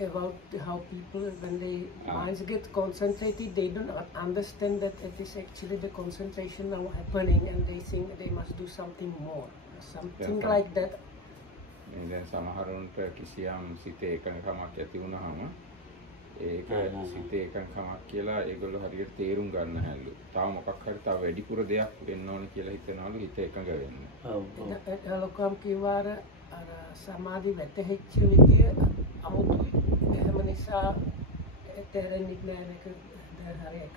about how people, when they minds get concentrated, they don't understand that it is actually the concentration now happening, and they think they must do something more, something like that. දැන් සමහරුන්ට කිසියම් සිතේ එකඟකමක් ඇති වුණාම ඒක සිතේ එකඟකමක් කියලා ඒගොල්ලෝ හරියට තේරුම් ගන්න හැලු. තාම මොකක් හරි තව වැඩිපුර දෙයක් වෙන්න ඕන කියලා හිතනවලු හිත එකඟ වෙන්න. ලොකම් කිව්වාර අර සමාධි වැටෙච්ච විදිය අමුතුයි. එහෙම නිසා තේරෙන්නේ නැහැ නේද? හරියට.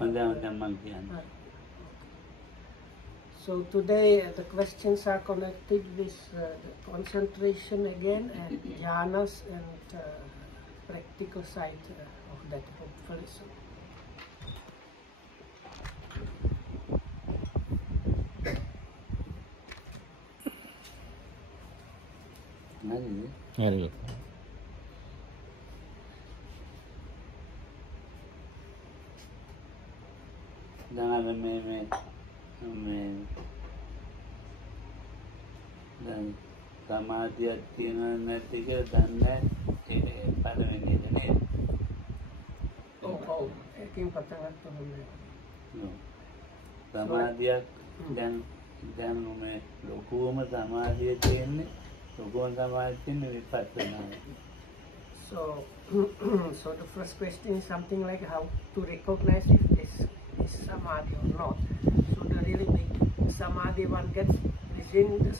මම කියන්නේ. So today the questions are connected with the concentration again and jhanas and practical side of that hopefully. So. දැන් සමාධියක් තියෙනව නැති කියලා දන්නේ ඒ පළවෙනි එක නේද? ඔව් ඒකෙන් පටන් ගන්න සමාධියක් දැන් මේ ලොකුම සමාධිය තියෙන්නේ විපස්සනා. So the first question is something like how to recognize if this is samadhi or not. So the really big samadhi one gets within this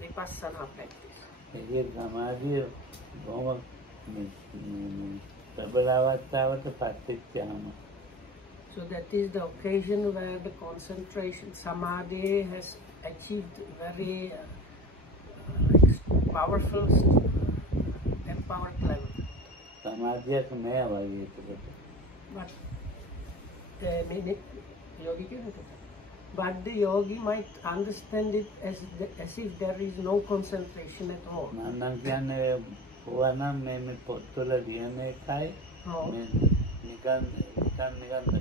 vipassana practice. ඒ සමාධිය බොහොම ප්‍රබලවතාවට පත්වෙච්චාම. So that is the occasion where the concentration samadhi has achieved very powerful empowered level. සමාධියක් නෑ වගේ ඒකට. But the yogi might understand it as if there is no concentration at all. නම් කියන්නේ ඕවනම් මේ පොත්වල ලියන එකයි නිකන්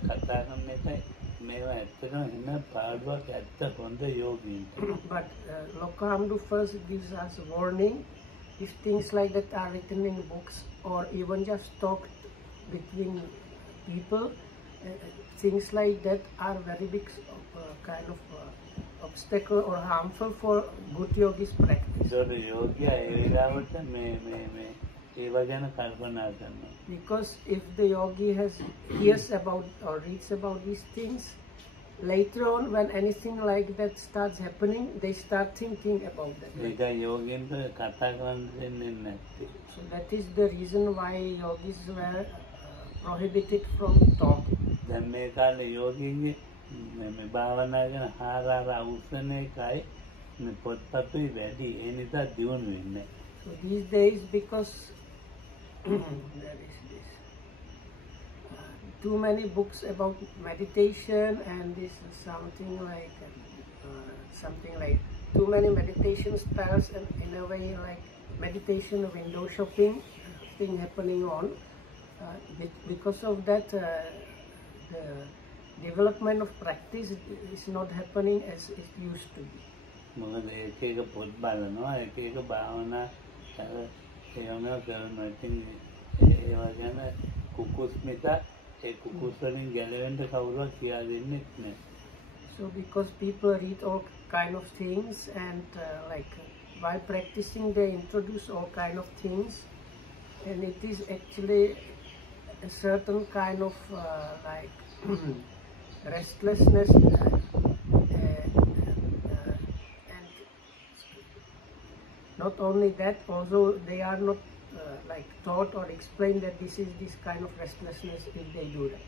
කතා කරන එකයි මේවා ඇත්තටම එන පාඩුවක් ඇත්ත හොඳ යෝගීන්ට. But Lokamdu first gives us a warning. If things like that are written in books or even just talked between people, things like that are very big kind of obstacle or harmful for good yogis practice. So the yogi because if the yogi hears about or reads about these things, later on when anything like that starts happening, they start thinking about that. So that is the reason why yogis were prohibited from talking. So these days, because there is this too many books about meditation, and this is something like too many meditation styles, and in a way like meditation window shopping thing happening on. Because of that, the development of practice is not happening as it used to be. So because people read all kind of things, and by practicing they introduce all kind of things, and it is actually a certain kind of restlessness and not only that, also they are not taught or explained that this is this kind of restlessness if they do that.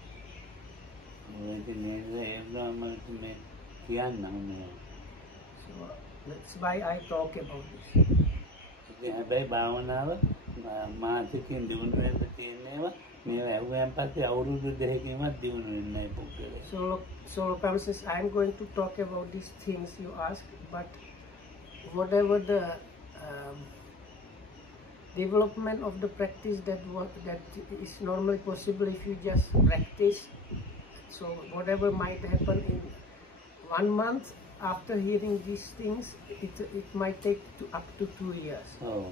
So that's why I talk about this. So Lokam says, I am going to talk about these things you asked, but whatever the development of the practice that is normally possible if you just practice. So whatever might happen in 1 month, after hearing these things, it might take up to 2 years. Oh,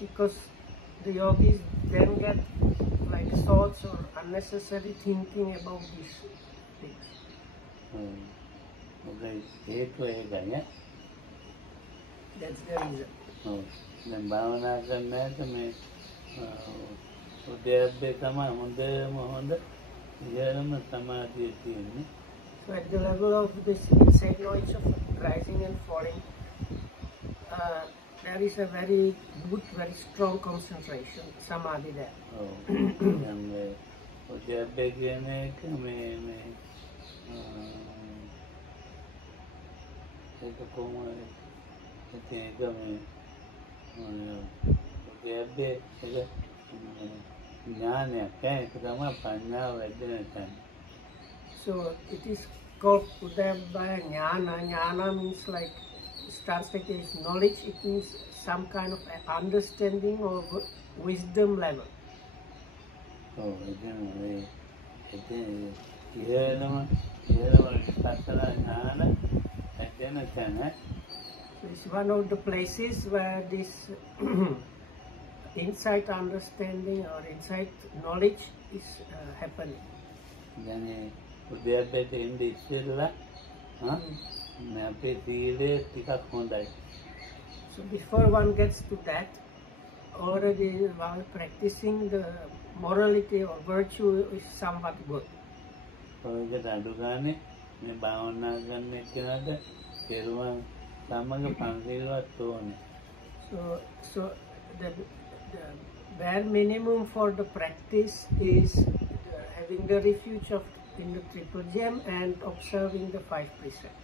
because the yogis then get like thoughts or unnecessary thinking about these things. That's the reason. Oh, then bhavana karna hai to main udayabbe kama honda yarama samadhi thiyenne. So at the level of this inside knowledge of rising and falling, there is a very good, very strong concentration, samadhi there. Oh, and udayabbe kiyane ek me ek koma So it is called Udayabhaya Jnana. Jnana means like, it's translated as knowledge. It means some kind of understanding or wisdom level. Oh, So it's one of the places where this insight understanding or insight knowledge is happening. So before one gets to that, already while practicing, the morality or virtue is somewhat good. So the bare minimum for the practice is having the refuge of in the triple gem and observing the 5 precepts.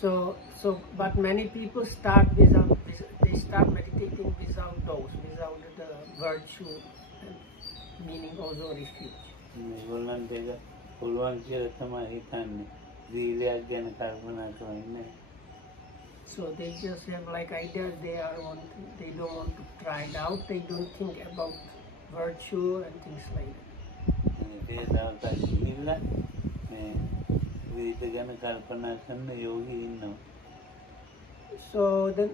So but many people start without, they start meditating without those, without the virtue, meaning also refuge. So they just have like ideas, they don't want to try it out, they don't think about virtue and things like that. So then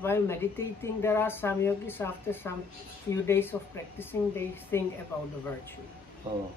while meditating, there are some yogis, after some few days of practicing, they think about the virtue. Oh.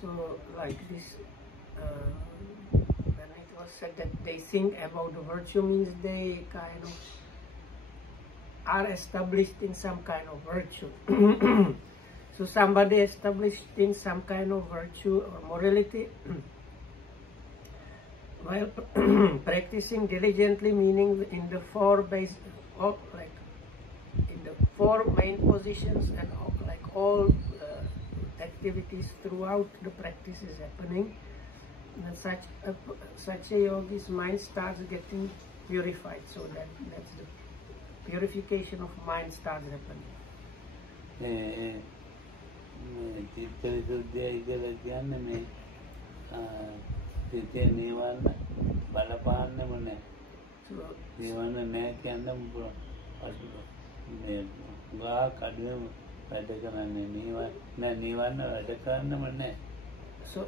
So like this, when it was said that they think about the virtue, means they kind of are established in some kind of virtue. So somebody established in some kind of virtue or morality while practicing diligently, meaning in the 4 base, like in the 4 main positions, and like all activities throughout the practice is happening, and such a yogi's mind starts getting purified. So that's the purification of mind starts happening.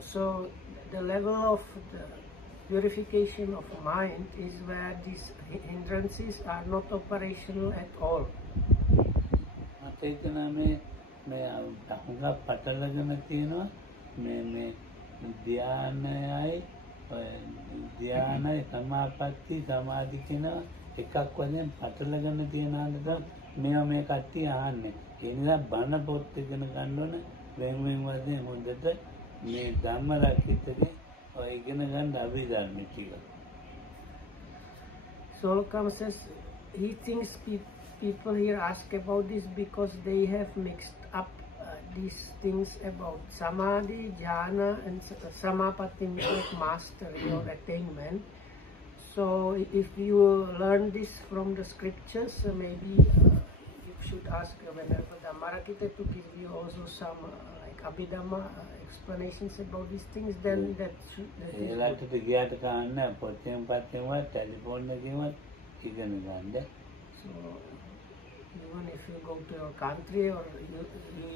So the level of the purification of mind is where these hindrances are not operational at all. ධ්‍යානයි සමාපatti සමාධි කියන එකක් වශයෙන් පටලගෙන තියෙන අන්දට මේවා මේ කට්ටිය අහන්නේ. ඒ නිසා බණ පොත් ඉගෙන ගන්න ඕන වෙන වෙන වශයෙන් හොඳට මේ ධම්ම රක්කිතනේ ඔය ඉගෙන ගන්න අභිධර්ම ටික. Solokam says he thinks people here ask about this because they have mixed up these things about samadhi, jhana and samapatti, like mastery or attainment. So if you learn this from the scriptures, maybe you should ask whenever Dhammarakita to give you also some like Abhidhamma explanations about these things, then that should... So even if you go to your country or you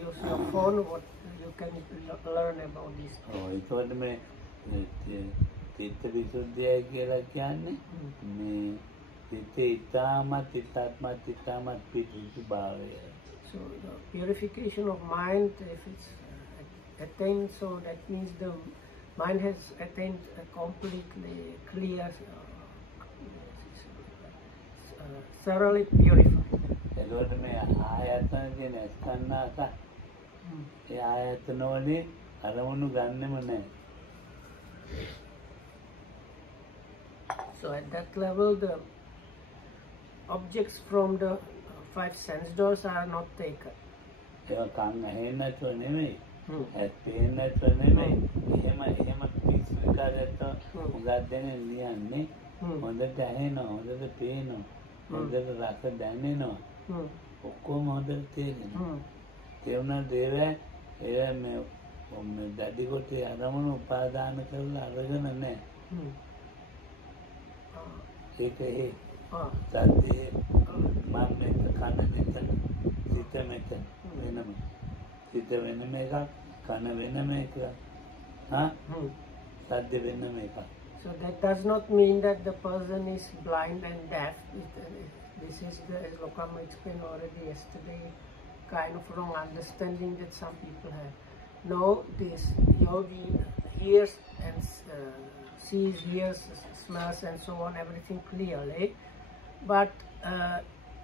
use your phone, what you can learn about this. චිත්ත විසුද්ධිය කියලා කියන්නේ මේ චිත්තේ ඊ타මත් පිරිසුදු භාවය. So the purification of mind, if it's attained, so that means the mind has attained a completely clear, thoroughly purified. එතකොට මේ ආයතන කියන ස්කන්ධාස ඒ ආයතන වලින් අරමුණු ගන්නෙම නැහැ. So at that level, the objects from the five sense doors are not taken. ඒවා කන් ඇහෙන්නේ නැතුව නෙමෙයි. ඇස් පේන්නේ නැතුව නෙමෙයි. එහෙම පිස්සු විකාරයට උගත් දෙන්නේ නියන්නේ. හොඳට ඇහෙනවා, හොඳට පේනවා, හොඳට රස දැනෙනවා. ඔක්කොම හොඳට තේරෙනවා. තේරුණා දේවය ඒ මේ දැඩි කොටේ අරමුණු උපාදාන කරලා අරගෙන නැහැ. ඒක සද්දේ මම මේක කන මෙතන සිත මෙතන වෙනම සිත වෙනම එකක් කන වෙනම එකක් සද්ද වෙනම එකක්. So that does not mean that the person is blind and deaf. This is the, as Lokama explained already yesterday, kind of wrong understanding that some people have. No, this yogi hears and sees, hears, smells and so on, everything clearly, but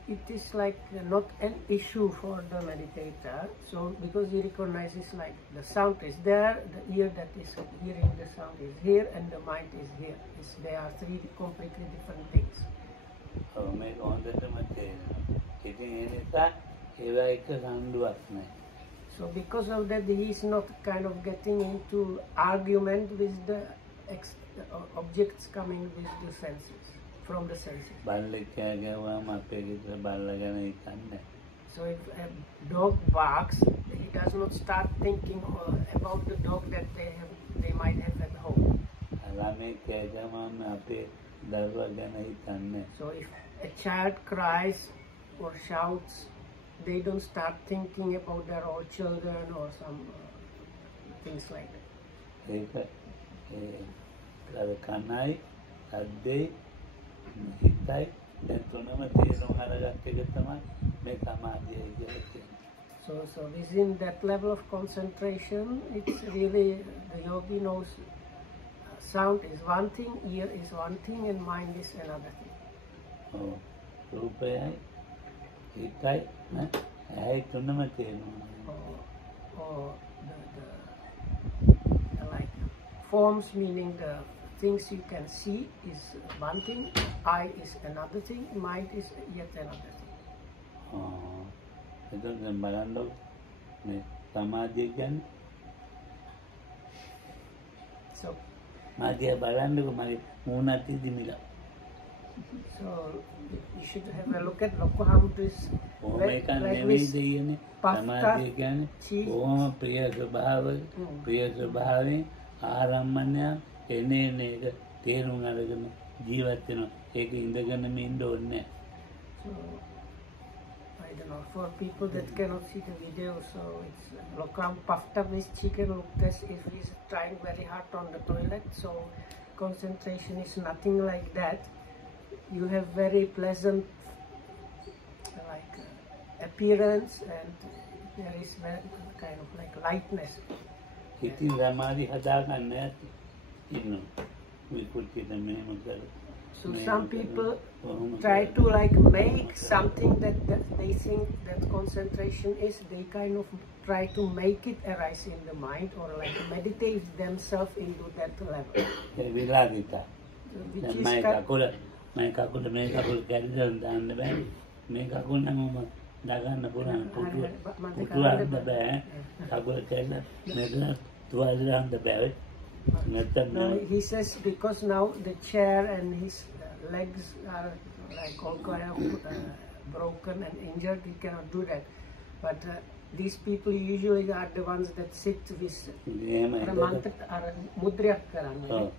it is like not an issue for the meditator. So because he recognizes like the sound is there, the ear that is hearing the sound is here, and the mind is here. They are three completely different things. So because of that, he is not kind of getting into argument with the objects coming with the senses, from the senses. So if a dog barks, he does not start thinking about the dog that they might have at home. So if a child cries or shouts, they don't start thinking about their own children or some things like that. So within that level of concentration, it's really, the yogi knows sound is one thing, ear is one thing, and mind is another thing. Or the like forms, meaning the things you can see is one thing, eye is another thing, mind is yet another thing. So you should have a look at Lokohamdu's I don't know, for people that cannot see the video, so it's Lokam puffed up his chicken looked as if he's trying very hard on the toilet. So concentration is nothing like that. You have very pleasant appearance, and there is very kind of like lightness. So some people try to like make something that they think that concentration is, they kind of try to make it arise in the mind or like meditate themselves into that level. Viladita. Which is Make a good gathering down the bank. Make a good number. Dagana Puran the bear. I will tell them, to around the bed. No, he says because now the chair and his legs are like all kind of broken and injured, he cannot do that. But these people usually are the ones that sit with mudra karana.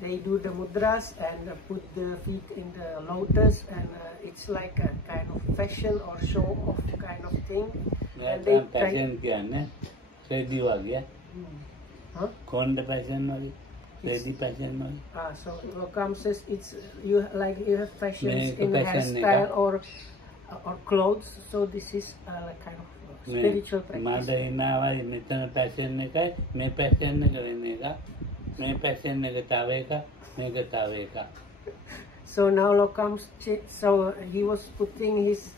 They do the mudras and put the feet in the lotus, and it's like a kind of fashion or show off kind of thing. And they try. Huh? So Lokam says it's you have fashions in hairstyle or clothes. So this is a kind of spiritual practice. So now Lokam, so he was putting his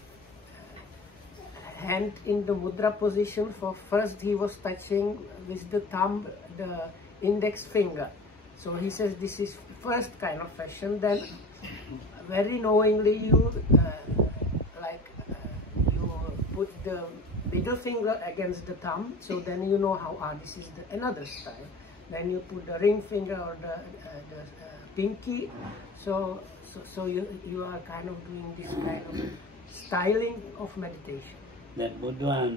hand in the mudra position. For first he was touching with the thumb the index finger. So he says this is first kind of fashion. Then very knowingly you you put the middle finger against the thumb. So then you know how this is another style. Then you put the ring finger or the pinky. So you are kind of doing this kind of styling of meditation. That Buddha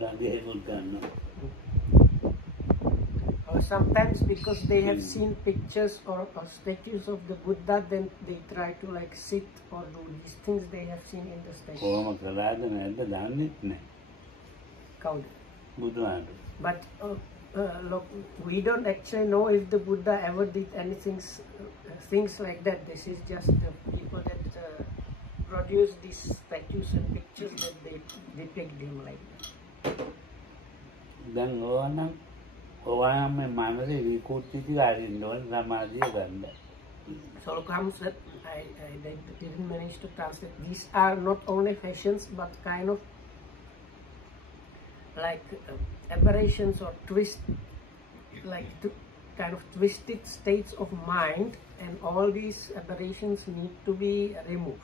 or sometimes because they have seen pictures or statues of the Buddha, then they try to like sit or do these things they have seen in the statue. But look, we don't actually know if the Buddha ever did anything, things like that. This is just the people that produce these statues and pictures that they depict him like that. Then So Lokam said, I didn't manage to translate. These are not only fashions, but kind of like aberrations or twist, like kind of twisted states of mind, and all these aberrations need to be removed.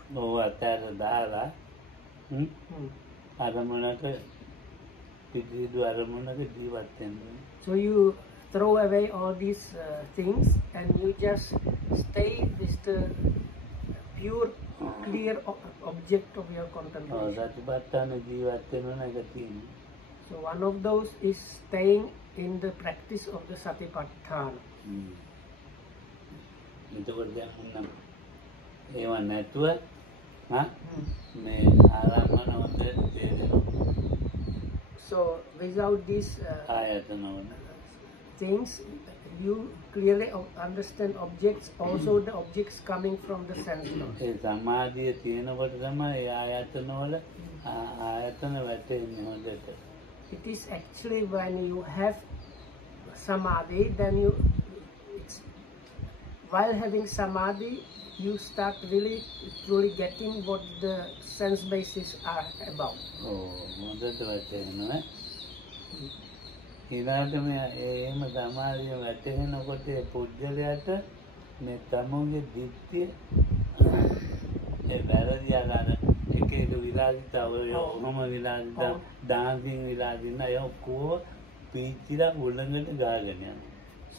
So you throw away all these things and you just stay with the pure, clear object of your contemplation. So one of those is staying in the practice of the Satipatthana. So without these things, you clearly understand objects, also the objects coming from the sense laws. It is actually when you have samadhi, then while having samadhi, you start really truly getting what the sense bases are about.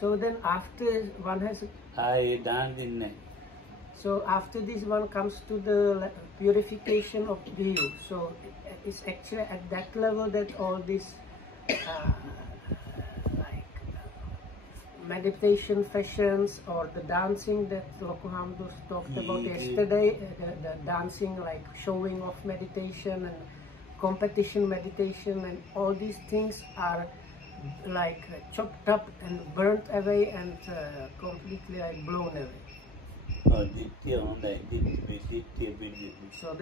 So then after one has so after this one comes to the purification of view. So it's actually at that level that all these meditation fashions or the dancing that Lokuhamdu talked about yesterday, the dancing like showing off meditation and competition meditation and all these things are like chopped up and burnt away and completely like blown away. So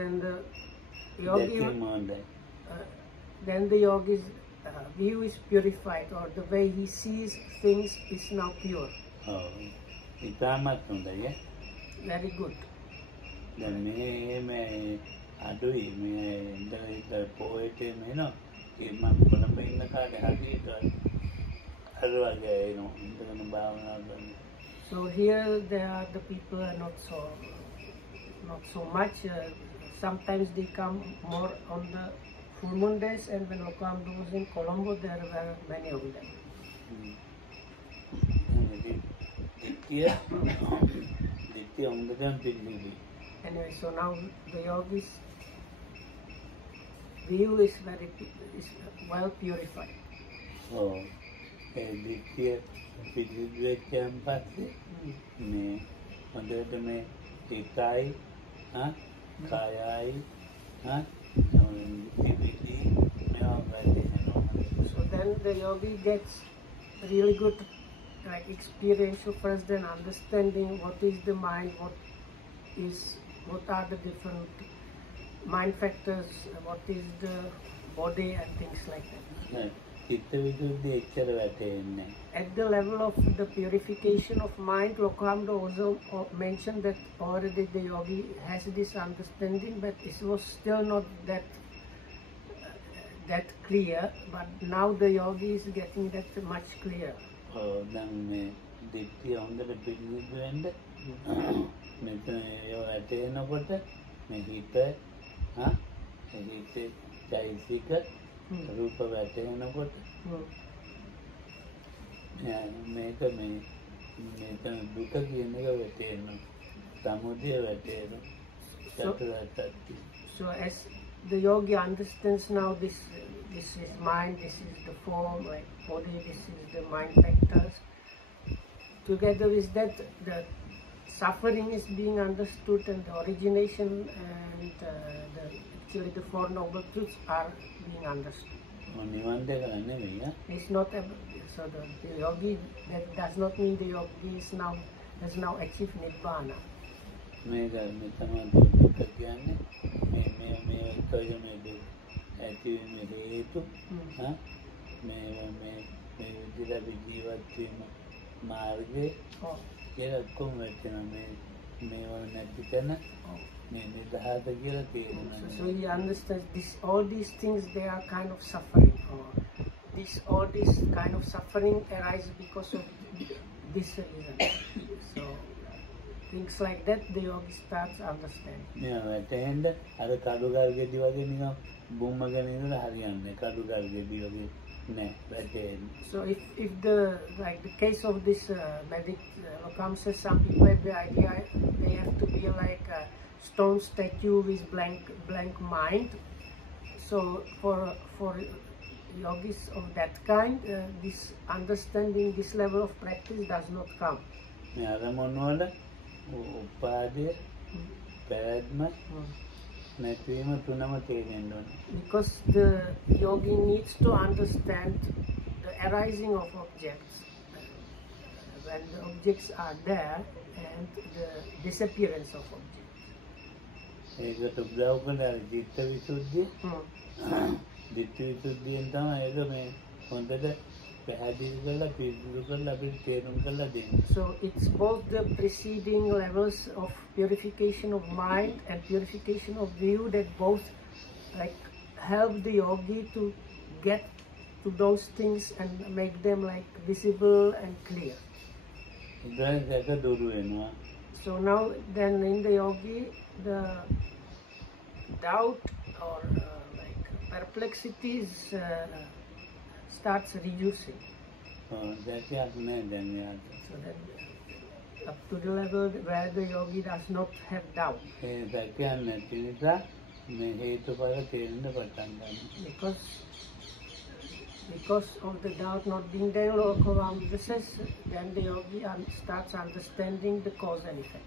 then the yogi's view is purified, or the way he sees things is now pure. ඉතාමත් හොඳයි. Very good. දැන් මේ අඩුයි මේ ඉඳලා පොයට මේනවා. ඒ මම කොළඹ ඉන්න කාලේ හරියට අර වගේ එනවා. ඉඳගෙන භාවනා කරනවා. So here the people are not so much. Sometimes they come more on the full moon days, and when Lokamdu was in Colombo, there were many of them. Anyway, so now the yogi's view is well purified. Oh, ditya පිළිවෙච්චයන් පස්සේ මේ හොඳට මේ ඒකයි කායයි So then the yogi gets really good experiential first, then understanding what is the mind, what are the different mind factors, what is the body and things like that. At the level of the purification of mind, Lokamdo also mentioned that already the yogi has this understanding, but it was still not that clear. But now the yogi is getting that much clearer. රූප වැටෙනකොට මේක දුක කියන එක වැටෙනවා සමුදය වැටෙනවා චතුරාර්ය. So as the yogi understands now this is mind, this is the form, like body, this is the mind factors, together with that the suffering is being understood, and the origination and actually the Four Noble Truths are being understood. It's not so the yogi, that does not mean the yogi has now achieved Nibbana. So he understands all these things, they are kind of suffering, or all this kind of suffering arises because of this reason. So things like that the yogi starts understanding. So if the case of this Lokam says, some people have the idea they have to be like a stone statue with blank mind. So for yogis of that kind, this understanding, this level of practice does not come. Because the yogi needs to understand the arising of objects, when the objects are there, and the disappearance of objects. So it's both the preceding levels of purification of mind and purification of view that both help the yogi to get to those things and make them visible and clear. So now then in the yogi, the doubt or perplexities starts reducing. So then up to the level where the yogi does not have doubt. Because of the doubt not being there, then the yogi starts understanding the cause and effect.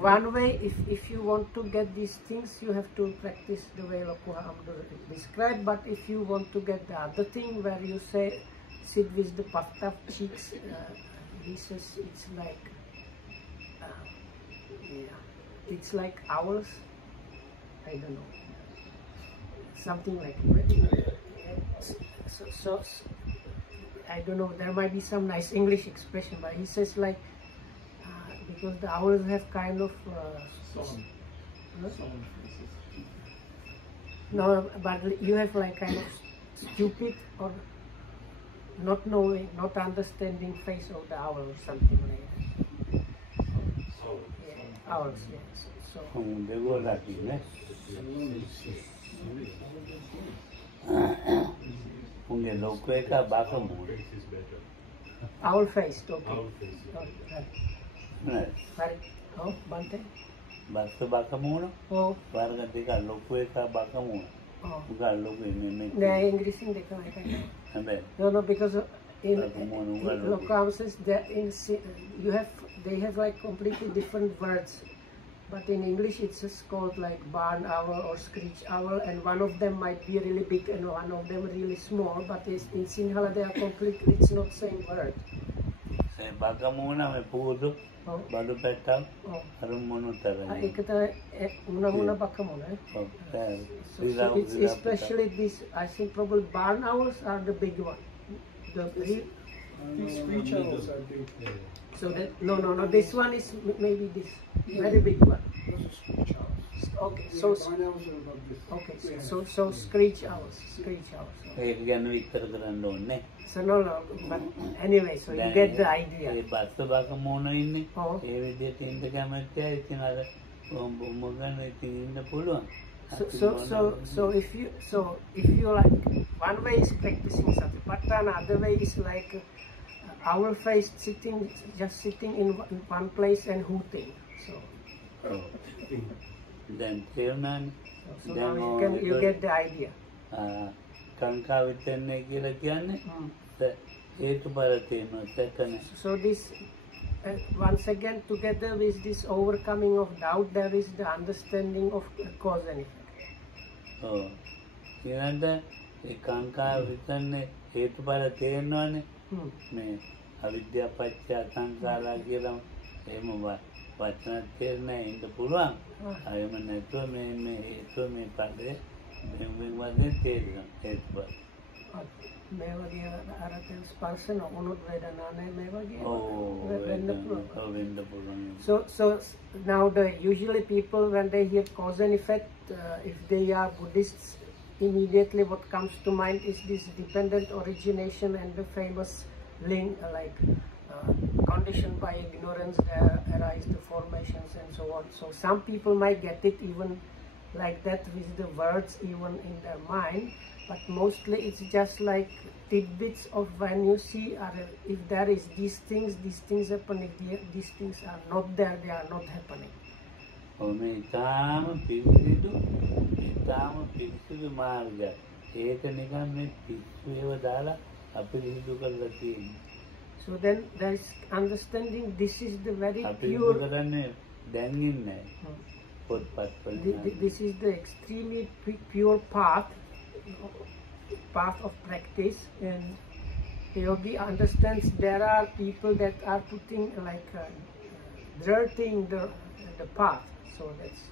One way, if you want to get these things, you have to practice the way Lokuhamdu described. But if you want to get the other thing, where you say sit with the puffed up cheeks. He says it's like, it's like owls. I don't know, something like. So I don't know. There might be some nice English expression, but he says like because the owls have kind of. No, but you have like kind of stupid or not knowing, not understanding face of the owl or something like that. Yeah, owls, yes. So. They go lucky, ne? Unge lokwe ka baka mo. Owl faced, okay. Owl faced. Right. Right. Oh, Bante. Baka mo. Oh. Barga deka lokwe ka baka mo. Oh. Uga lokwe me. The English in the No, because in local says that they have like completely different words, but in English it's just called like barn owl or screech owl, and one of them might be really big and one of them really small, but in Sinhala they are completely, it's not same word. Say bakamuna me pudu balu petam harum monu tara. Ekata muna bakamuna. So it's especially this. I think probably barn owls are the big one. These screech owls are big. So that no. This one is maybe this very big one. Those are screech owls. Okay, Yeah, so barn owls are about this. okay, Yeah. so screech owls. Ek gan විතර කරන්න ඕනේ. So no, but anyway, so you get the idea. ඒ බස්ස බකමෝන ඉන්නේ. Oh. ඒ විදිහට ඉන්න කැමතියි. ඉතින් අර මොගන් ඉතින් ඉන්න පුළුවන්. So if you like, one way is practicing satipatthana, other way is like owl faced just sitting in one place and hooting. So දැන් තේරුණානේ. so now you get the idea. කංකා විතන්නේ කියලා කියන්නේ හේතුඵල තියෙනවා සැකනේ. So this once again together with this overcoming of doubt, there is the understanding of cause and effect. ඔව්. ඊළඟට ඒ කංකා විතන්නේ හේතුඵල තේරෙනවානේ. මේ අවිද්‍යා පත්‍ය සංඛාරා කියලා එහෙම වචන තේරෙන්නේ ඉන්න පුළුවන්. අයම නැතුව මේ හේතුව මේ පදේ මේ වගේ තේරෙනවා හේතුඵල. මේ වගේ අරතෙන් ස්පර්ශන උනුත් වේදනානේ මේ වගේ වෙන්න පුළුවන්. So now usually people when they hear cause and effect, if they are Buddhists, immediately what comes to mind is this dependent origination and the famous link like conditioned by ignorance there arise the formations and so on. So some people might get it even like that with the words even in their mind, but mostly it's just like tidbits of when you see if there is these things happen, if these things are not there, they are not happening. මේ තාම පිස්සුදු මාර්ගය. ඒක නිකන් මේ පිස්සුව දාලා අපිරිසිදු කරලා තියෙන්නේ. So then there is understanding this is the very අපිරිසිදු pure. කරන්නේ දැන් ඉන්නේ. This is the extremely pure path of practice, and the yogi understands there are people that are putting like dirtying the path. So that's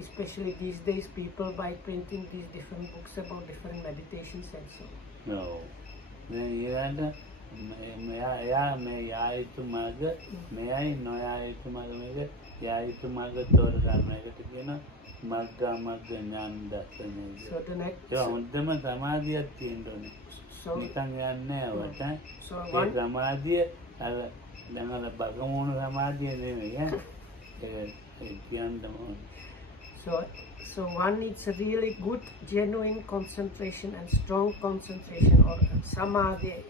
especially these days people by printing these different books about different meditations and so. No. Then එයා මේ යායුතු මාර්ග මෙයයි නොයායුතු මාර්ග මේක යායුතු මාර්ග තෝරගන්න එකට කියන මග්ගා මග්ග ඥාන දර්ශනය. So the next. ඒ හොඳම සමාධියක් තියෙන්න ඕනේ. නිකන් යන්නේ නැහැ. ඒ සමාධිය අර දැන් අර බගමෝන සමාධිය නෙමෙයි ඈ. So one needs a really good, genuine concentration and strong concentration or samadhi,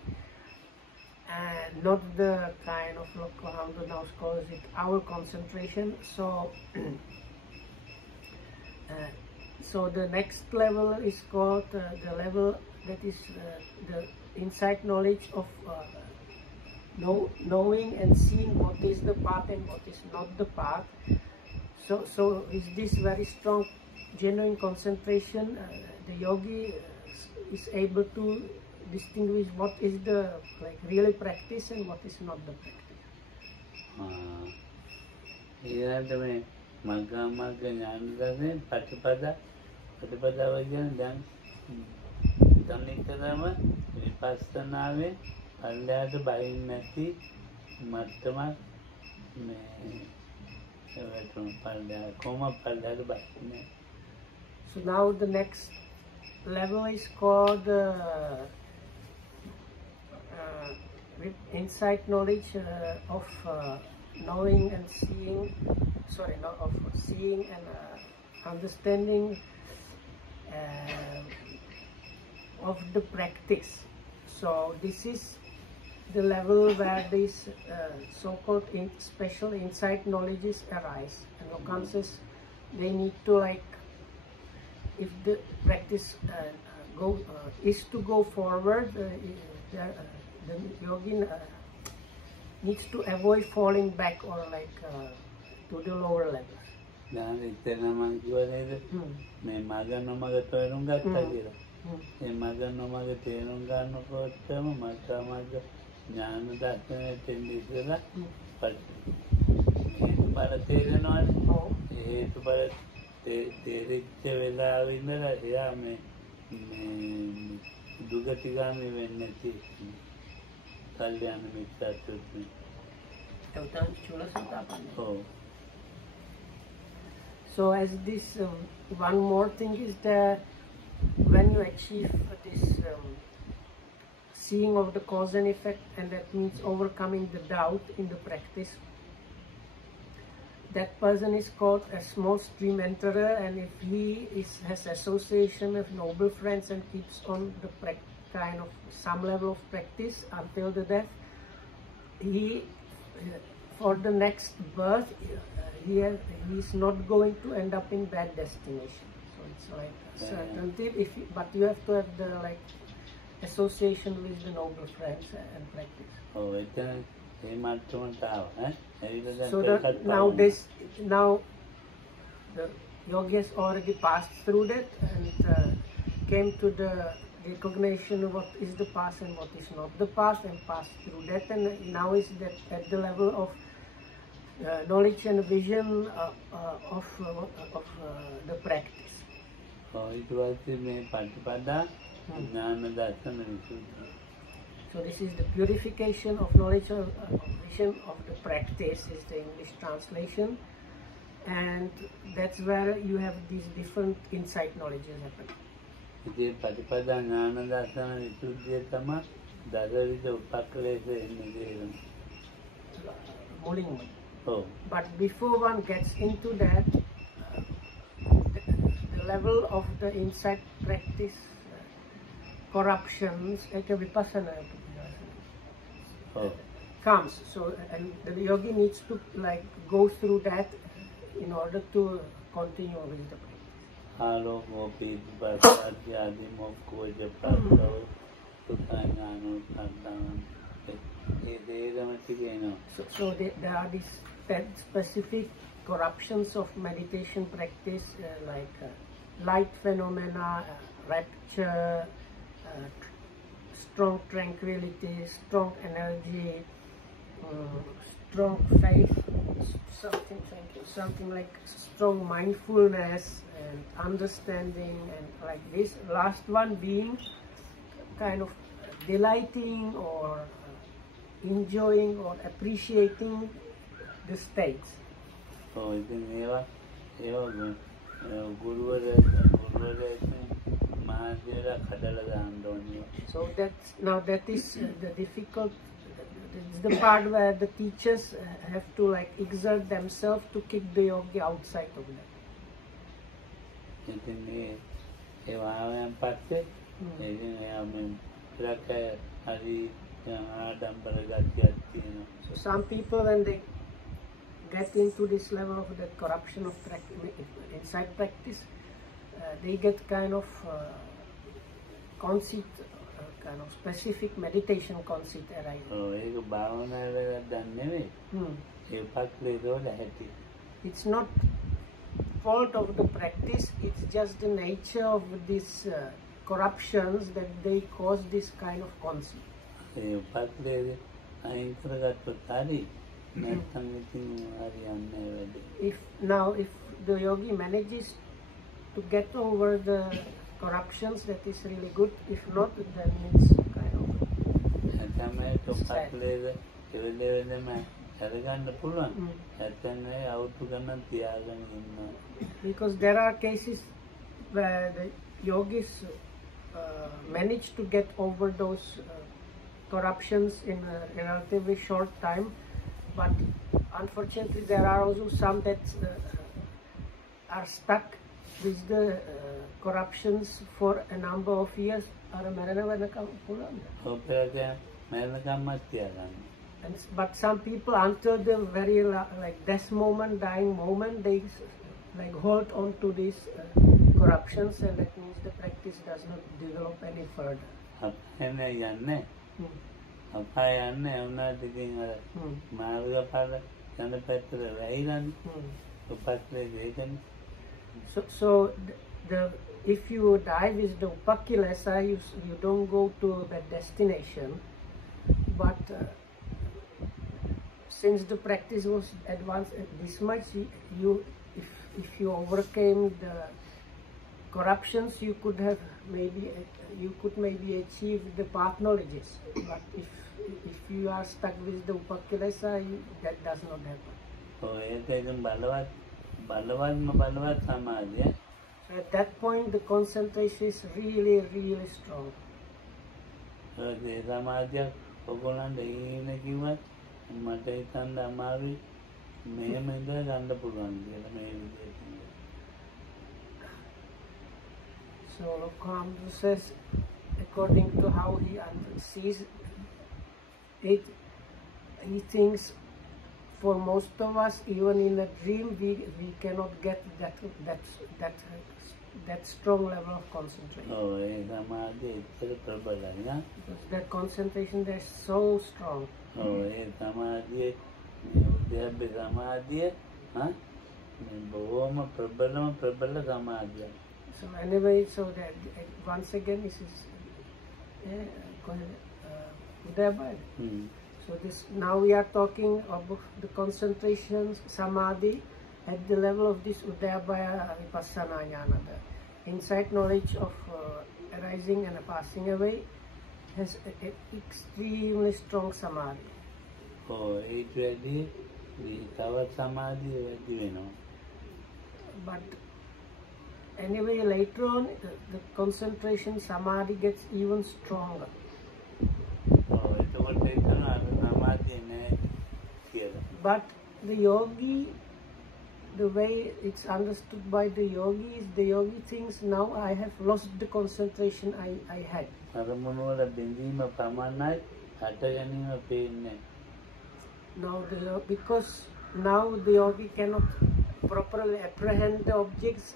and not the kind of Lokohamdu now calls it our concentration. So the next level is called the level that is the insight knowledge of knowing and seeing what is the path and what is not the path. So with this very strong, genuine concentration, the yogi is able to distinguish what is the like really practice and what is not the practice. ඊළඟට මේ මග්ගමග්ග ඥාන දර්ශනේ ප්‍රතිපදාව කියන්නේ දැන් තනිකරම විපස්සනාවේ පල්ලයට බහින් නැති මට්ටමක් මේ ඒකට පල්ලය කොහොම පල්ලයට බහින්නේ. So now the next level is called with insight knowledge of knowing and seeing, sorry, not of seeing and understanding of the practice. So this is the level where these so-called special insight knowledges arise. And Okan says they need to like, if the practice is to go forward, the yogin needs to avoid falling back or like to the lower levels. දැන් ඉතින් මම කියවනේද මේ මග නොමග තේරුම් ගත්තා කියලා. මේ මග නොමග තේරුම් ගන්නකොටම මට ඥාන දර්ශනයට ඉඳලා හේතුඵල තේරෙනවානේ. හේතුඵල තේරිච්ච වෙලාවෙ ඉඳලා එයා මේ දුගතිගාමී වෙන්නේ නැති කල්යාණ මිත්‍රත්වයේ. So as this one more thing is that when you achieve this seeing of the cause and effect, and that means overcoming the doubt in the practice, that person is called a small stream enterer, and if he has association of noble friends and keeps on the kind of some level of practice until the death, he for the next birth he is not going to end up in bad destination. So it's like a certainty, but you have to have the like association with the noble friends and practice. So that now the yogi has already passed through that and came to the recognition of what is the past and what is not the past, and passed through that, and now is that at the level of knowledge and vision of the practice. So this is the purification of knowledge of vision of the practice is the English translation, and that's where you have these different insight knowledges happening. But before one gets into that, the level of the insight practice corruptions, like a vipassana comes. So and the yogi needs to like go through that in order to continue with the practice. So there are these 10 specific corruptions of meditation practice like light phenomena, rapture, strong tranquility, strong energy, strong faith, something like strong mindfulness and understanding, and like this last one being kind of delighting or enjoying or appreciating the states. So that is the difficult. It's the part where the teachers have to like exert themselves to kick the yogi outside of that. So some people, when they get into this level of the corruption of inside practice, they get kind of conceit, kind of specific meditation conceit It's not fault of the practice, it's just the nature of this corruptions that they cause this kind of conflict. If the yogi manages to get over the corruptions, that is really good. If not, then it's kind of sad. Because there are cases where the yogis manage to get over those corruptions in a relatively short time, but unfortunately there are also some that are stuck with the corruptions for a number of years. But some people, until the very death moment, dying moment, they like hold on to these corruptions, and that means the practice does not develop any further. So if you die with the upakilesa, you don't go to that destination, but since the practice was advanced this much, if you overcame the corruptions, you could maybe achieve the path knowledges. But if you are stuck with the upakilesa, that does not happen. So at that point, the concentration is really, really strong. So Lokhamdu says, according to how he sees it, he thinks for most of us, even in a dream, we cannot get that strong level of concentration. Because that concentration there is so strong. So anyway, so that once again this is Udayabaya. So now we are talking about the concentration samadhi at the level of this Udayabaya Vipassana Jnana. The insight knowledge of arising and passing away has an extremely strong samadhi. But anyway, later on, the concentration samadhi gets even stronger. But the yogi, the way it's understood by the yogi is, the yogi thinks, now I have lost the concentration I had. Now because now the yogi cannot properly apprehend the objects,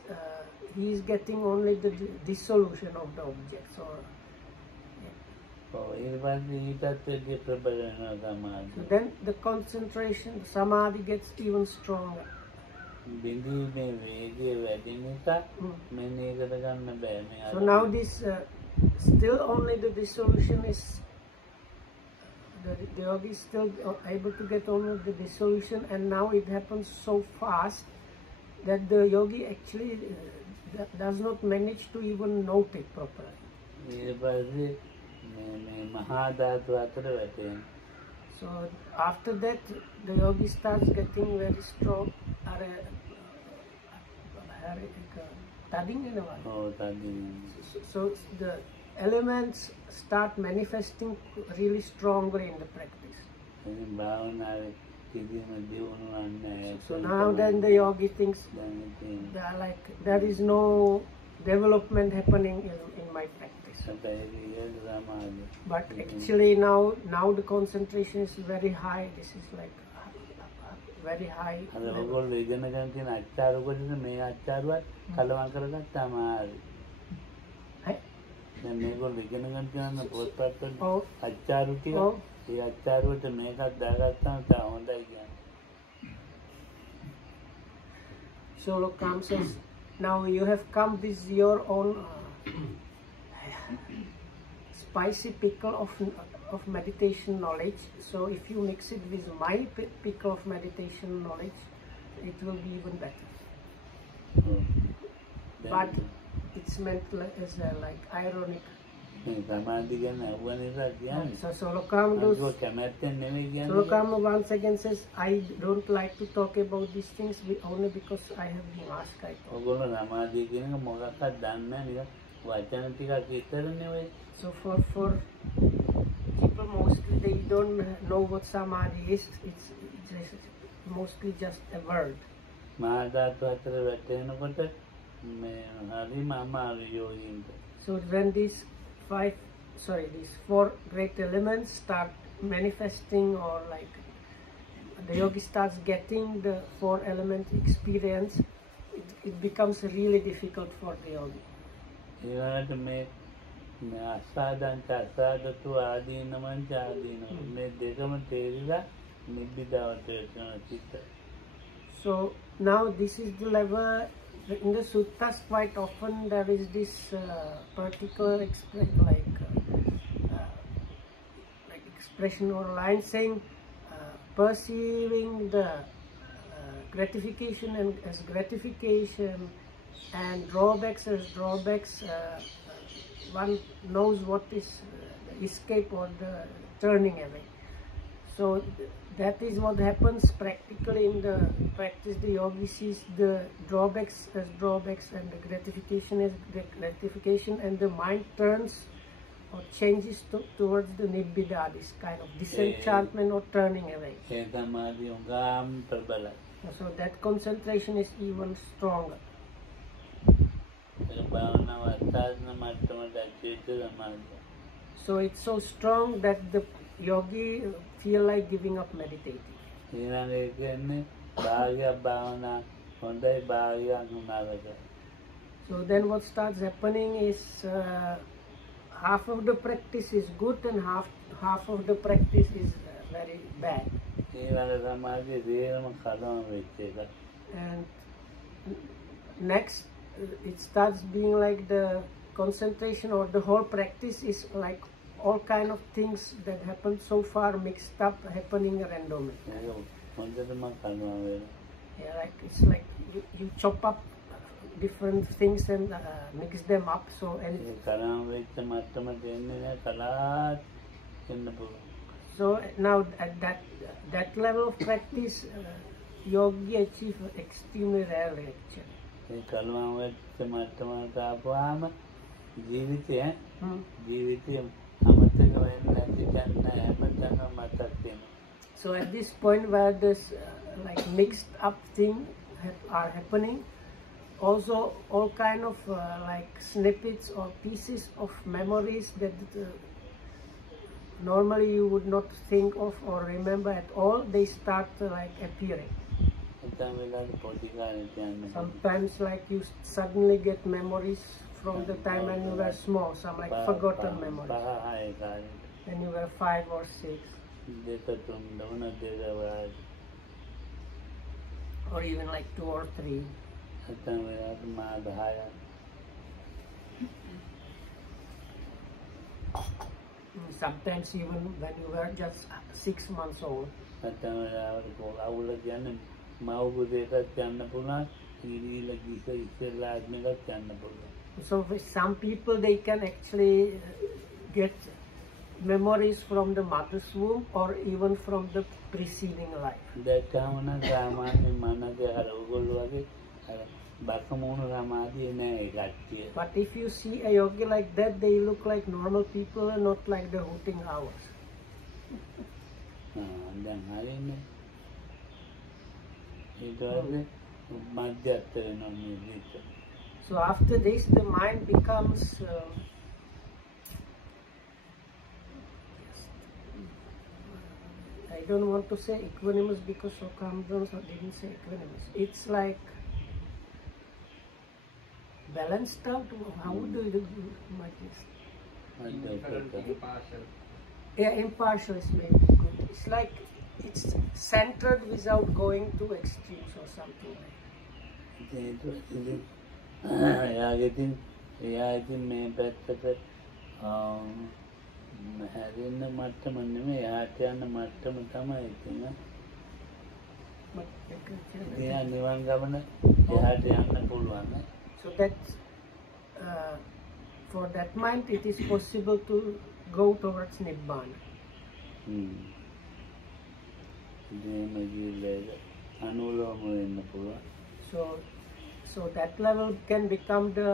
he is getting only the dissolution of the objects. So then the concentration, samadhi gets even stronger. So now this still only the dissolution is, the yogi is still able to get only the dissolution, and now it happens so fast that the yogi actually does not manage to even note it properly. So after that, the yogi starts getting very strong. So the elements start manifesting really strongly in the practice. So now then the yogi thinks that there is no development happening in my practice. But actually now the concentration is very high. This is like very high. So Lokam says, now you have come with your own spicy pickle of meditation knowledge. So if you mix it with my pickle of meditation knowledge, it will be even better. But it's meant as a, like ironic. So Lokamdo once again says, I don't like to talk about these things only because I have been asked. So for people mostly, they don't know what samadhi is. It's mostly just a word. So when these four great elements start manifesting, or like the yogi starts getting the four element experience, it becomes really difficult for the yogi. So now this is the level. In the suttas, quite often there is this particular expression or line saying, perceiving the gratification and as gratification and drawbacks as drawbacks, one knows what is the escape or the turning away. So that is what happens practically in the practice. The yogi sees the drawbacks as drawbacks and the gratification as gratification, and the mind turns or changes towards the nibbida, this kind of disenchantment or turning away. So that concentration is even stronger. So it's so strong that the yogi feel like giving up meditating. So then what starts happening is half of the practice is good and half of the practice is very bad. And next it starts being like the concentration or the whole practice is like all kind of things that happen so far mixed up, happening randomly. Yeah, like it's like you chop up different things and mix them up. So so now at that level of practice, yogi achieve extremely rarely actually. So at this point where this like mixed up thing are happening, also all kind of like snippets or pieces of memories that normally you would not think of or remember at all, they start like appearing. Sometimes like you suddenly get memories from the time when you were small, some like forgotten memories. When you were 5 or 6. Or even like 2 or 3. Sometimes even when you were just 6 months old. So for some people they can actually get memories from the mother's womb or even from the preceding life. But if you see a yogi like that, they look like normal people, not like the hooting owls. So after this, the mind becomes I don't want to say equanimous because Okamdon didn't say equanimous. It's like balanced out. How do you do impartial? Yeah, impartial is maybe good. It's like it's centered without going to extremes or something like හැරෙන්න මට්ටම නෙමෙයි එහාට යන මට්ටම තමයි ඉතින්. එයා නිවන් ගමන එහාට යන්න පුළුවන්. So that for that mind it is possible to go towards Nibbana. So that level can become the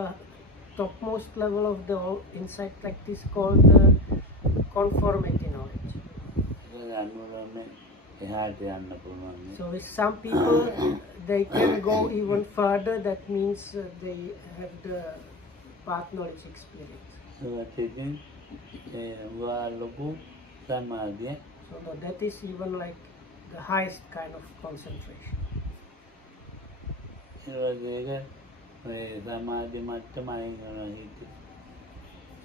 topmost level of the insight practice called the conformity knowledge. So with some people they can go even further, that means they have the path knowledge experience. So no, that is even like the highest kind of concentration.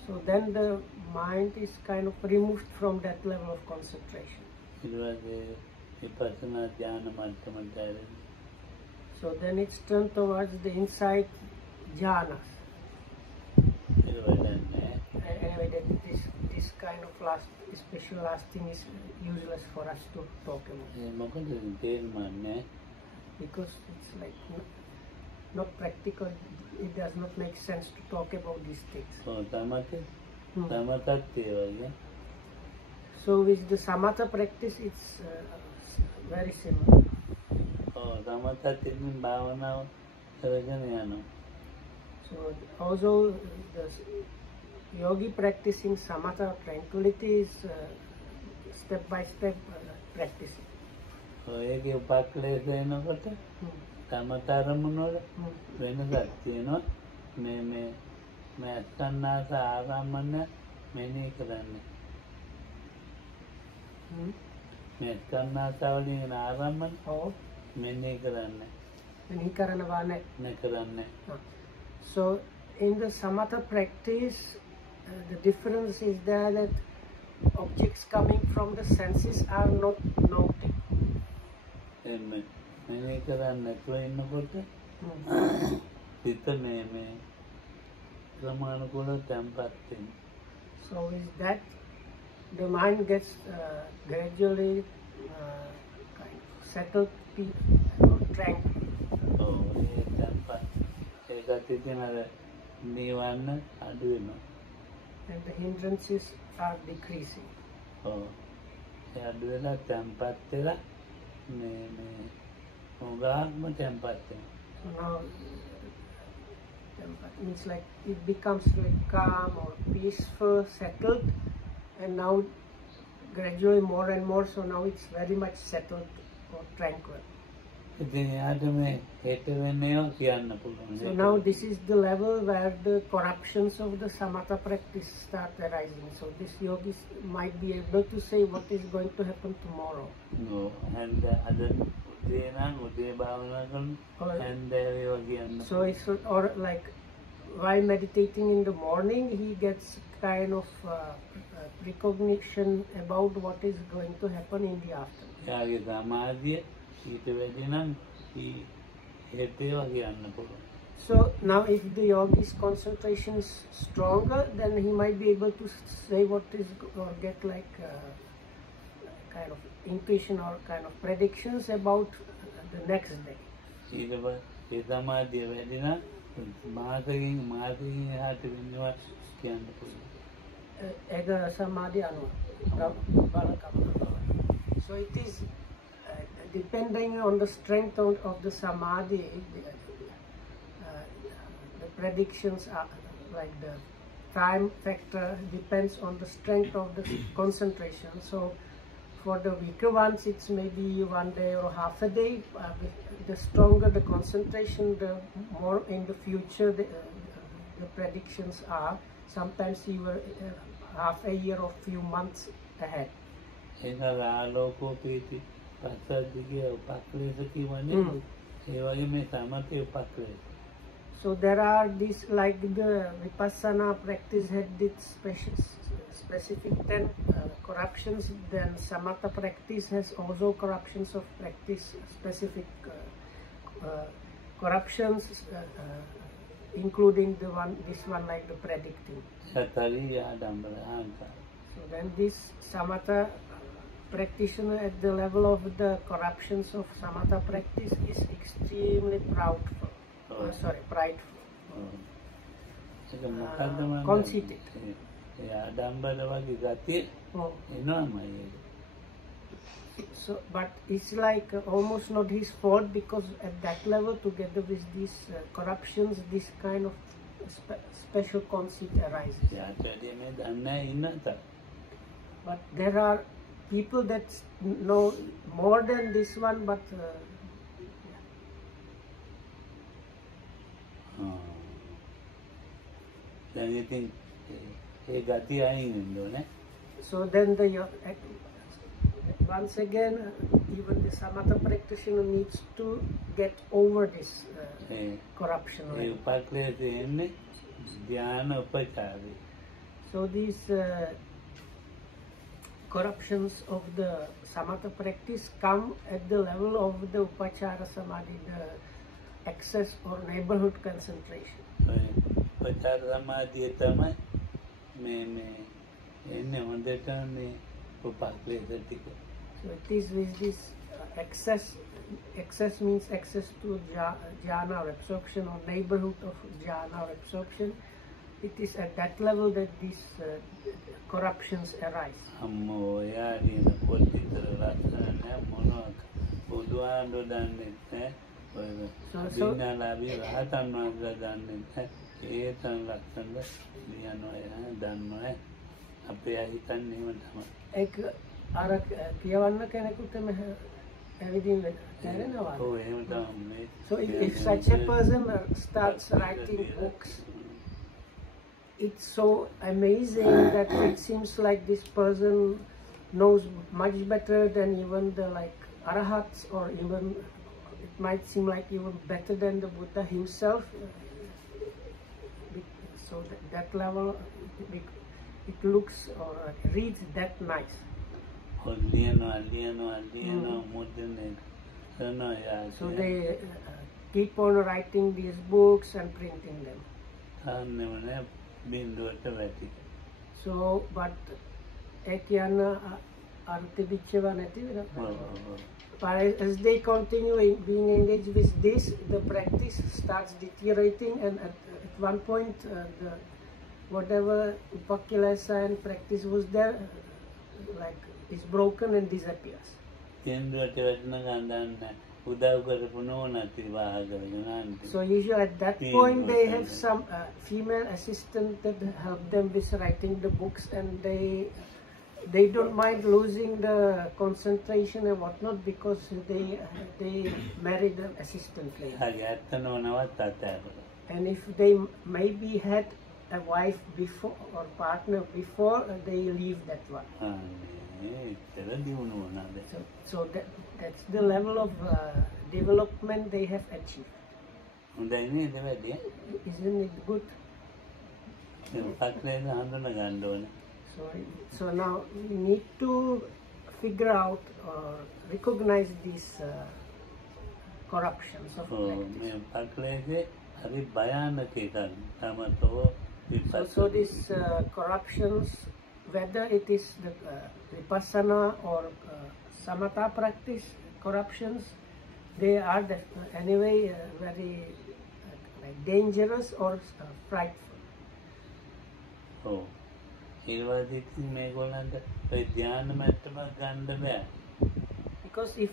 So then the mind is kind of removed from that level of concentration. So then it's turned towards the insight jhanas. Anyway, this kind of special last thing is useless for us to talk about. Because it's like not practical, it does not make sense to talk about these things. So with the samatha practice, it's very similar. So also the yogi practicing samatha tranquility is step by step practicing. So in the samatha practice, the difference is there that objects coming from the senses are not noted. So is that the mind gets gradually kind of settled or tranquil. And the hindrances are decreasing. So now means like it becomes like calm or peaceful, settled, and now gradually more and more, so now it's very much settled or tranquil. So now this is the level where the corruptions of the samatha practice start arising. So this yogis might be able to say what is going to happen tomorrow. So it's or like while meditating in the morning, he gets kind of precognition about what is going to happen in the afternoon. So now if the yogi's concentration is stronger, then he might be able to say what is, or get like kind of intuition or kind of predictions about the next day. So it is depending on the strength of the samadhi, the predictions are like the time factor depends on the strength of the concentration. So for the weaker ones, it's maybe 1 day or half a day. The stronger the concentration, the more in the future the predictions are. Sometimes even half a year or few months ahead. So there are these, like the Vipassana practice had its specific 10 corruptions, then Samatha practice has also corruptions of practice, specific corruptions, including this one like the predicting. So then this samatha practitioner at the level of the corruptions of samatha practice is extremely prideful. Conceited. So, but it's like almost not his fault, because at that level, together with these corruptions, this kind of special conceit arises. But there are people that know more than this one, but then you think so then once again, even the samatha practitioner needs to get over this corruption. So these corruptions of the samatha practice come at the level of the upachara samadhi, the excess or neighborhood concentration. So it is with this excess means access to jhana or absorption, or neighborhood of jhana or absorption. It is at that level that these corruptions arise. So if such a person starts writing books, it's so amazing that it seems like this person knows much better than even the arahats, or even it might seem like even better than the Buddha himself. So that level, it looks or reads that nice. So they keep on writing these books and printing them. So, but as they continue being engaged with this, the practice starts deteriorating, and at one point, whatever upakilesa and practice was there, is broken and disappears. So usually at that point they have some female assistant that help them with writing the books, and they don't mind losing the concentration and whatnot, because they married an assistant later. And if they maybe had a wife before or partner before, they leave that one. So that's the level of development they have achieved. Isn't it good? So now we need to figure out or recognize these corruptions of practice. So these corruptions, whether it is the vipassana or samatha practice corruptions, they are anyway very dangerous or frightful. Because if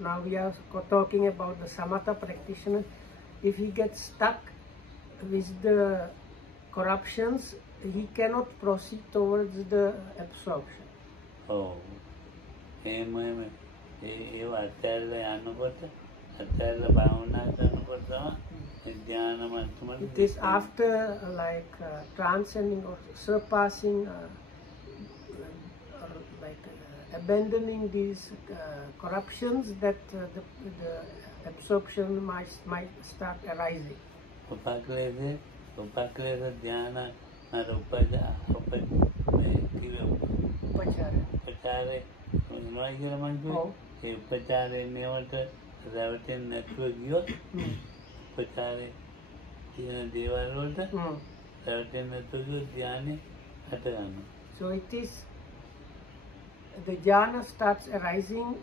now we are talking about the samatha practitioner, if he gets stuck with the corruptions, he cannot proceed towards the absorption. It is after transcending or surpassing, abandoning these corruptions, that the absorption might start arising. So it is, the jhana starts arising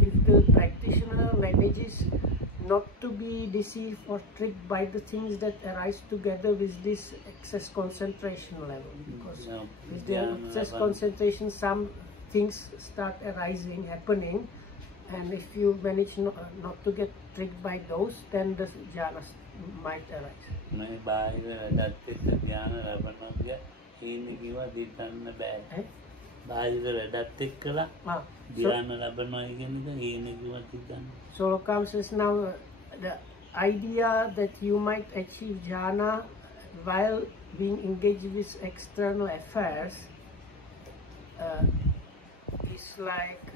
if the practitioner manages not to be deceived or tricked by the things that arise together with this excess concentration level. Because with the excess concentration, some things start arising, happening, and if you manage not to get tricked by those, then the jhana might arise. So comes is now the idea that you might achieve jhana while being engaged with external affairs is like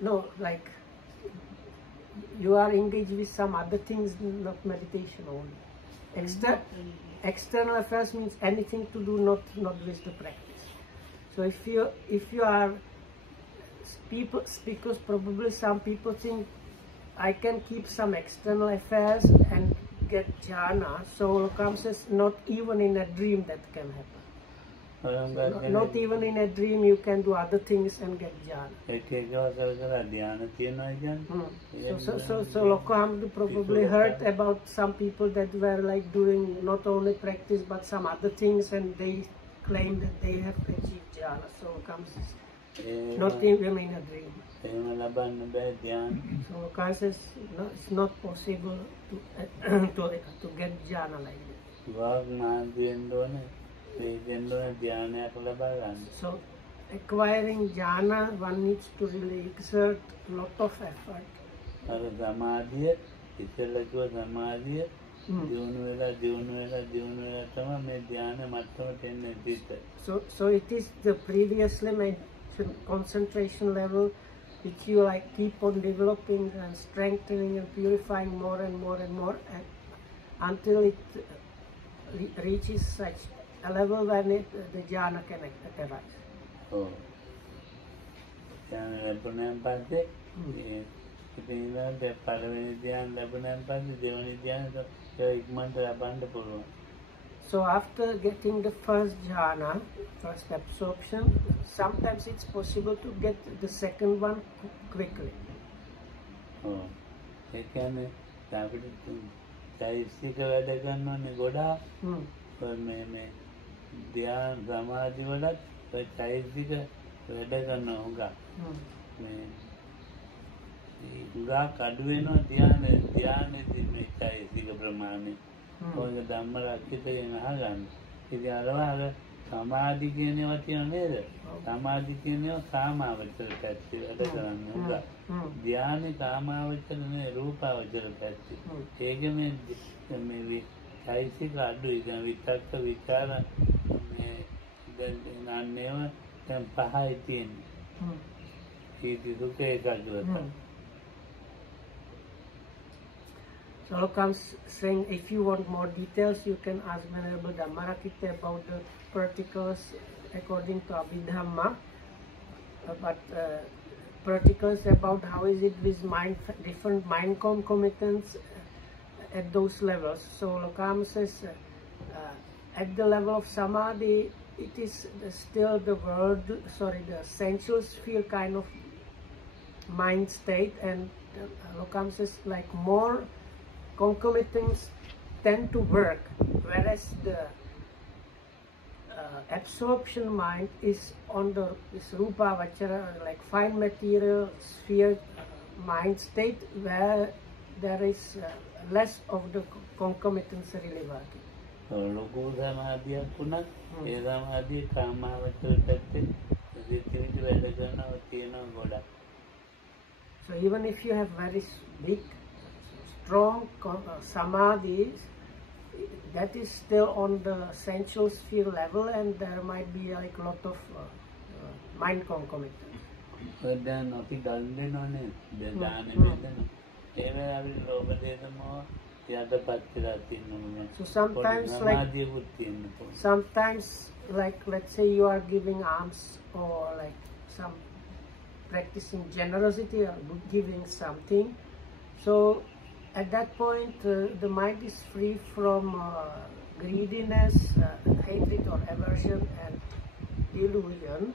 no, like you are engaged with some other things, not meditation only. External affairs means anything to do not with the practice. So if you are people, because probably some people think I can keep some external affairs and get jhana. So comes as not even in a dream that can happen. So not even in a dream you can do other things and get jhana. So Lokohamdu probably heard about some people that were like doing not only practice but some other things, and they claim that they have achieved jhana. So comes not even in a dream. So Lokohamdu says no, it's not possible to get jhana like that. So acquiring jhana, one needs to really exert a lot of effort. So it is the previously mentioned concentration level which you like keep on developing and strengthening and purifying more and more and more, and until it reaches such a level when the jhana can arise. Oh. So after getting the first jhana, first absorption, sometimes it's possible to get the second one quickly. Oh. ධ්‍යාන සමාධි වලත් ඔය චෛතසික වැඩ කරනවා හුඟක්. මේ හුඟක් අඩු වෙනවා ධ්‍යානෙදී මේ චෛතසික ප්‍රමාණය. ඔය ධම්ම රක්කිතයෙන් අහගන්න. ඉතින් අර සමාධි කියන ඒවා තියෙන නේද? සමාධි කියන ඒවා කාමාවචර පැත්තේ වැඩ කරන්නේ හුඟක්. ධ්‍යානෙ කාමාවචර නේ රූපාවචර පැත්තේ. ඒක මේ චෛතසික අඩුයි. දැන් විතක්ක විචාර නන්නේව දැන් පහයි තියෙන්නේ. සීති දුක ඒකාග්‍රතාව. So comes saying, if you want more details, you can ask Venerable Dhammarakita about the particulars according to Abhidhamma. But particulars about how is it with different mind concomitants at those levels. So Lokam says at the level of samadhi, it is still the the sensual sphere kind of mind state, and Lokam says like more concomitants tend to work, whereas the absorption mind is on this rupa vachara, like fine material sphere mind state, where there is less of the concomitants really working. ලොකු සමාධියක් වුණත් ඒ සමාධිය කාමාවචර පැත්තේ විවිධ වැඩ කරනවා තියෙනවා ගොඩක්. So even if you have very big, strong samadhis, that is still on the sensual sphere level, and there might be like a lot of mind concomitants. දැන් අපි ගල් දෙනවනේ දානෙ බෙදෙන. ඒ වෙලාවේ ලෝභ දේශමෝ So sometimes like let's say you are giving alms, or like some practicing generosity or giving something. So at that point the mind is free from greediness, hatred or aversion, and delusion.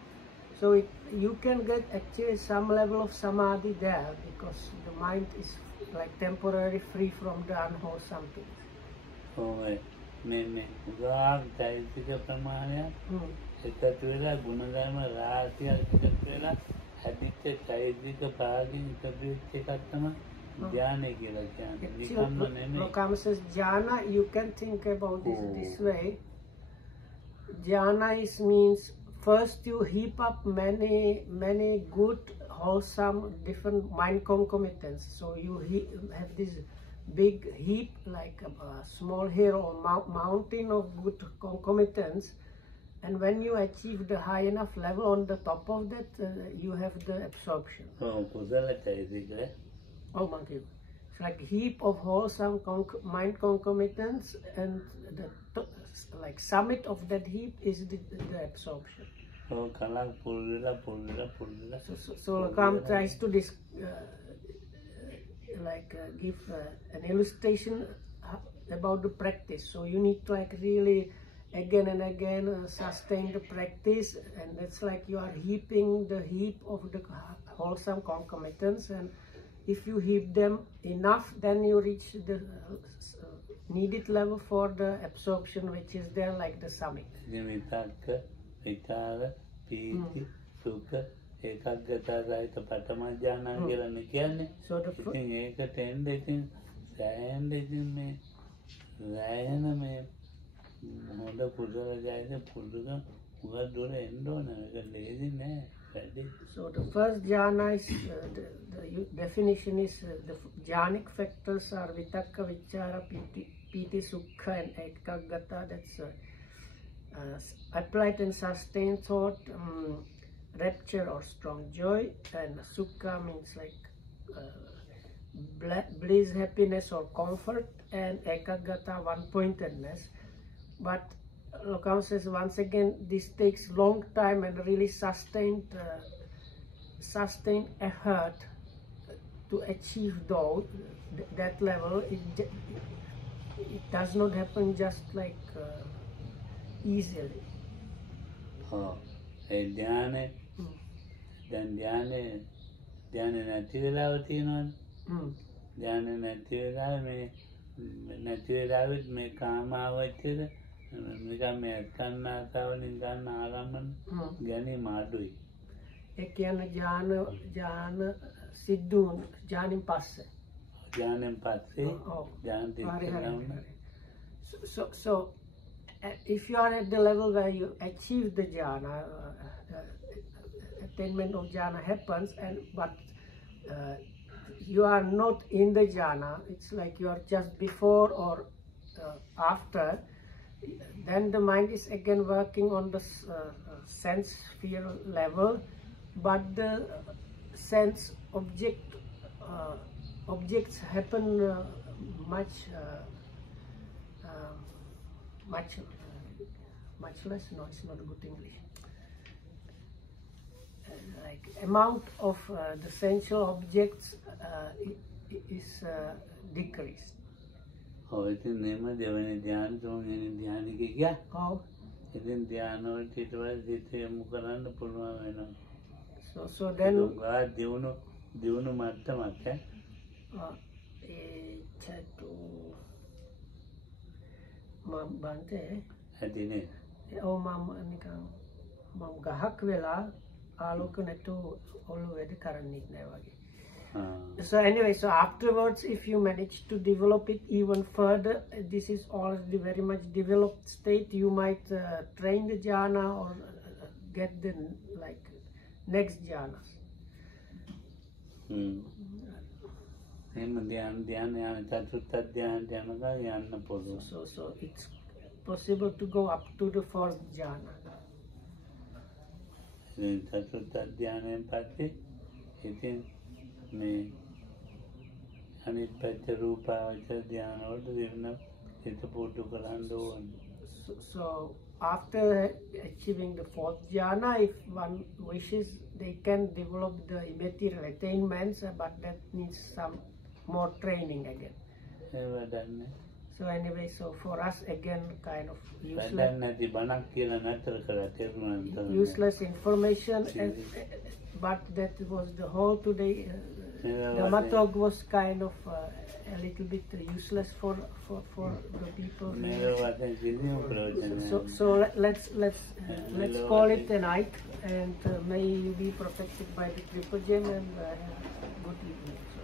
So you can get actually some level of samadhi there because the mind is like temporarily free from the unwholesome things. ඔය මේ උදාහරණ චෛතසික ප්‍රමාණය එකතු වෙලා ගුණධර්ම රාශියක් එකතු වෙලා හැදිච්ච චෛතසික භාගයෙන් එකතු වෙච්ච එකක් තමයි ධ්‍යානය කියලා කියන්නේ. නිකම්ම නෙමෙයි. Lokam says jhana, you can think about this way. Jhana means first you heap up many good, wholesome, different mind concomitants. So you have this big heap, like a small hill or mountain of good concomitants, and when you achieve the high enough level on the top of that, you have the absorption. Oh, monkey. It's like a heap of wholesome mind concomitants, and the like summit of that heap is the absorption. So Lokam tries to give an illustration about the practice. So you need to like really again and again sustain the practice, and it's like you are heaping the heap of the wholesome concomitants, and if you heap them enough, then you reach the needed level for the absorption, which is there like the summit. So the first jhana is, the definition is, the jhanic factors are vitakka, vichara, piti, sukha and ekaggata. That's applied and sustained thought, rapture or strong joy, and sukha means like bliss, happiness or comfort, and ekaggata, one-pointedness. But Lokam says once again, this takes long time and really sustained effort to achieve that level. It does not happen just like easily. ධ්‍යාන නැති වෙලාව තියෙනවනේ. ධ්‍යාන නැති වෙලාව මේ නැති වෙලාවෙත් මේ කාමාවචර නිකන් මේ කන්නාසාවලින් ගන්න ආරම්භන ගැනීම අඩුයි. ඒ කියන්නේ ඥාන සිද්ධු ඥානින් පස්සේ. ඥානෙන් පස්සේ ඥාන තියෙනවා. So if you are at the level where you achieve the jhana, attainment of jhana happens, but you are not in the jhana, it's like you are just before or after, then the mind is again working on the sense sphere level, but the sense objects happen much less. No, it's not a good English. Like amount of the sensual objects is decreased. Oh, it's in name of the Dhyan, so many Dhyan. Oh, it's in Dhyan, it was the Mukarana Purma. So then, Diuno Matamaka. Mam bante Adine. Oh, mam gahak vela aloka netto already currently never. So anyway, so afterwards, if you manage to develop it even further, this is already very much developed state. You might train the jhana or get the like next jhanas. So it's possible to go up to the fourth jhana. So after achieving the fourth jhana, if one wishes, they can develop the immaterial attainments, but that needs some more training again. So anyway, so for us again, kind of useless information, but that was the whole today. The talk was kind of a little bit useless for the people. So let's call it a night, and may you be protected by the triple gem, and good evening. So.